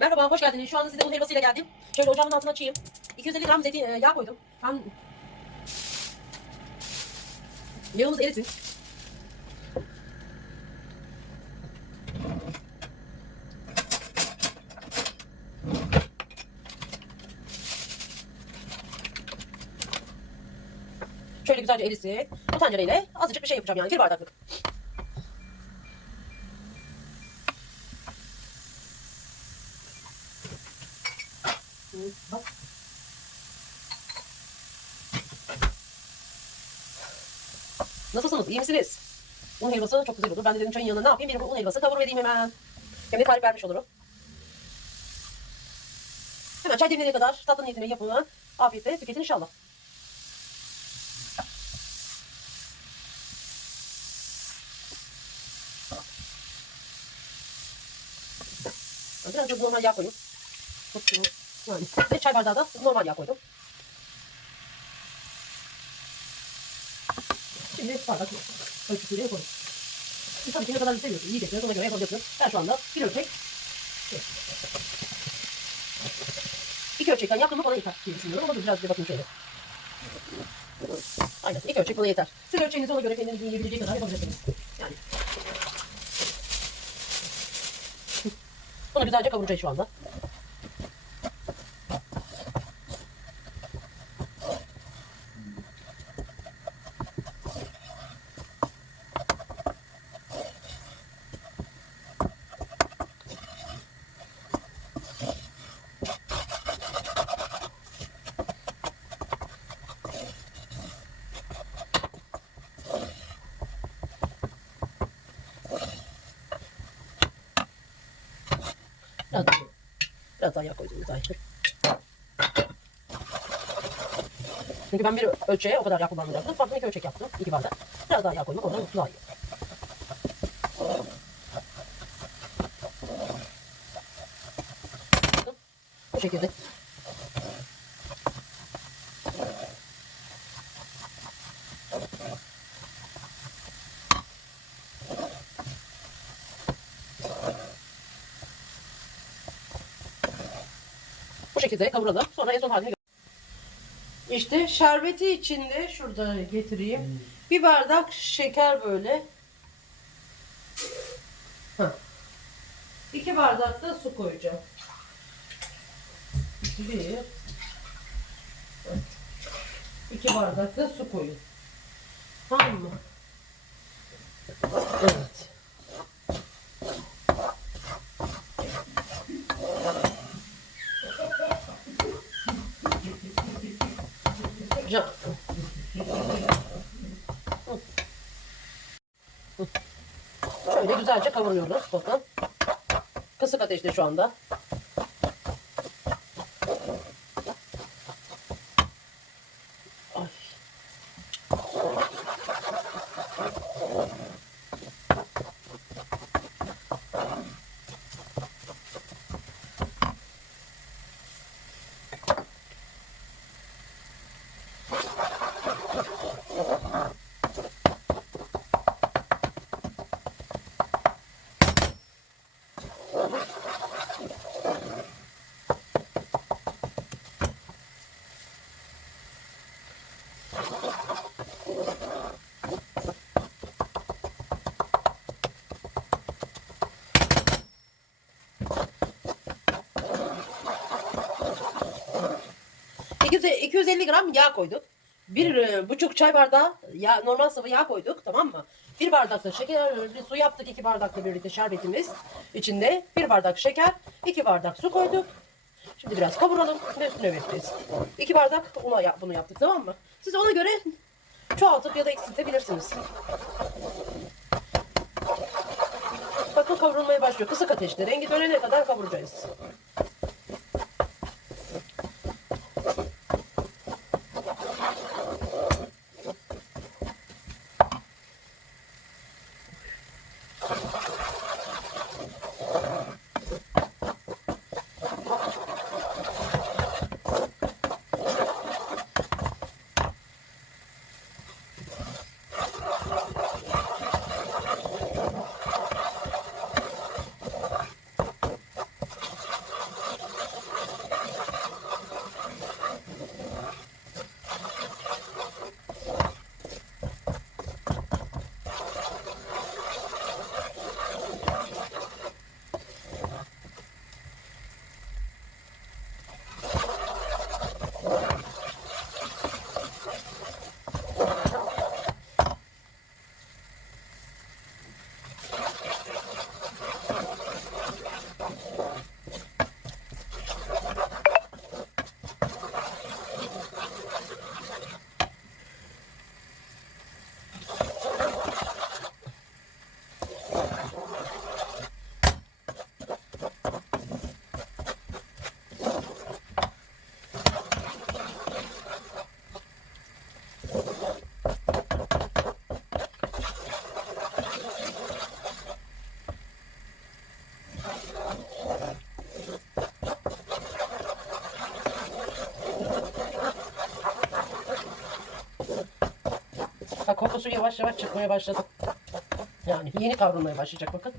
Merhaba, hoş geldiniz. Şu anda size un helvasıyla geldim. Şöyle ocağımın altına açayım. 250 gram zeytin, e, yağ koydum. Ben... Yağımız erisin. Şöyle güzelce erisin. Bu tencereyle azıcık bir şey yapacağım yani. Bir bardaklık. Bak. Nasılsınız? İyi misiniz? Un helvası çok güzel olur. Ben de dedim çayın yanına ne yapayım? Bir un helvası kavuruvereyim hemen. Hem de tarif vermiş olurum. Hemen çay demlenene kadar tatlı niyetine yapın. Afiyetle tüketin inşallah. Biraz da normal yağ koyayım. Yani ve çay bardağı da normal yağ koydum. Şimdi bardak ölçüsüyle koydum. Siz tabii ki ne kadar seviyorsunuz, yiyeceksiniz, ona göre yapacaksınız. Ben şu anda bir ölçek, şey, iki ölçekten yaptım mı bana yeter diye düşünüyorum. Ama dur biraz bir bakayım şöyle. Aynen, iki ölçek bana yeter. Siz ölçeğinizi ona göre kendiniz yiyebilecek kadar yapabilirsiniz. Yani. Bunu güzelce kavuracağız şu anda. Biraz daha, biraz daha yağ koydum. Daha iyi. Çünkü ben bir ölçeğe o kadar yağ kullanmayacaktım. Farklı iki ölçek yaptım. iki bardak. Biraz daha yağ koymak ondan daha iyi. Bu şekilde. Şekilde kavuralım. Sonra en son haline İşte şerbeti içinde şurada getireyim. Bir bardak şeker böyle. Heh. İki bardak da su koyacağım. Bir. İki bardak da su koyun. Tamam mı? Evet. Can. Şöyle güzelce kavuruyoruz. Bakın. Kısık ateşte şu anda. 250 gram yağ koyduk. Bir e, buçuk çay bardağı yağ, normal sıvı yağ koyduk tamam mı? Bir bardak da şeker, bir su yaptık iki bardakla birlikte şerbetimiz içinde. Bir bardak şeker, iki bardak su koyduk. Şimdi biraz kavuralım ve üstüne vereceğiz. İki bardak una yap, bunu yaptık tamam mı? Siz ona göre çoğaltıp ya da eksiltebilirsiniz. Bakın kavrulmaya başlıyor. Kısık ateşte. Rengi dönene kadar kavuracağız. Sosu yavaş yavaş çıkmaya başladı. Yani yeni kavrulmaya başlayacak bakın.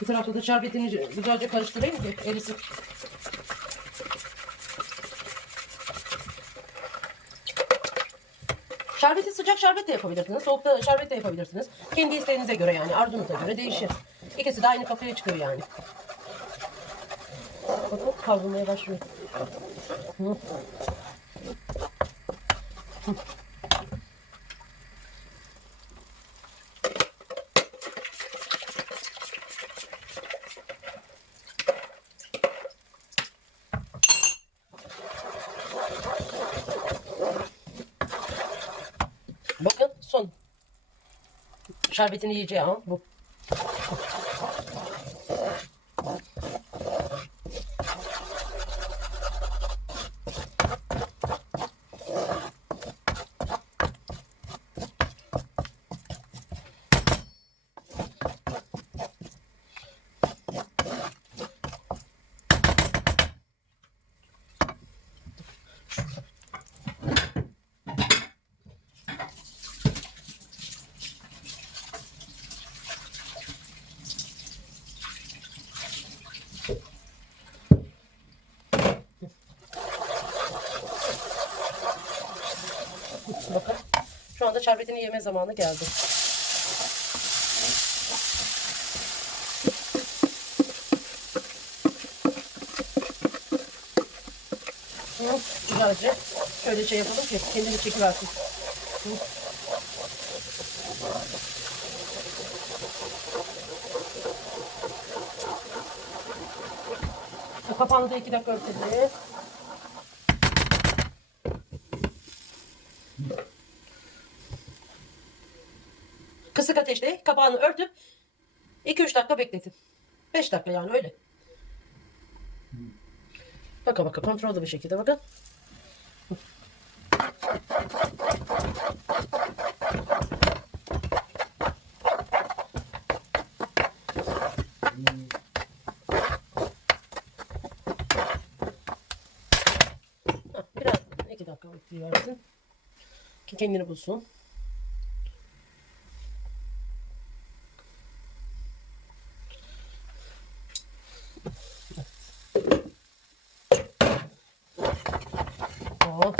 Bu tarafta da şerbetini güzelce karıştırayım ki erisin. Şerbeti sıcak şerbet de yapabilirsiniz. Soğukta şerbet de yapabilirsiniz. Kendi isteğinize göre yani. Arzunuza göre değişir. İkisi de aynı kafaya çıkıyor yani. Bakın kavrulmaya başlıyor. Hı son. Şerbetini yiyeceğim bu. Bakın. Şu anda şerbetini yeme zamanı geldi. Hı, Güzelce şöyle şey yapalım ki kendini çekiversin. Da iki dakika örtelim. Kısık ateşte kapağını örtüp 2-3 dakika bekletin. 5 dakika yani öyle. Bakın bakın kontrollü bir şekilde bakın. Biraz 2 dakika bekleyiversin. Ki kendini bulsun.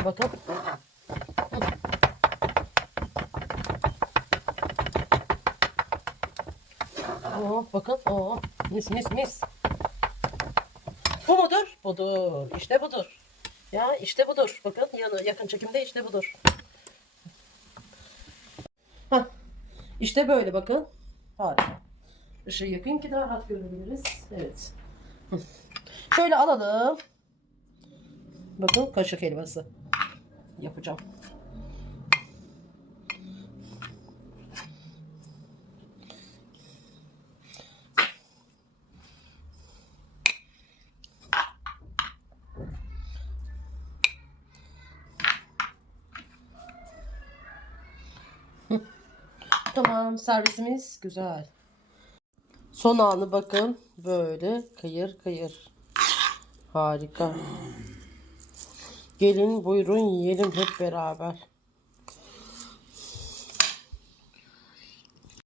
Bakın. Oh, bakın. Oh, mis mis mis. Bu mudur? Budur. İşte budur. Ya işte budur. Bakın yanı yakın çekimde işte budur. Hah. İşte böyle bakın. Harika. Işığı yakayım ki daha rahat görebiliriz. Evet. Şöyle alalım. Bakın kaşık helvası yapacağım. Tamam servisimiz güzel. Son anı bakın böyle kıyır kıyır. Harika. Gelin buyurun yiyelim hep beraber.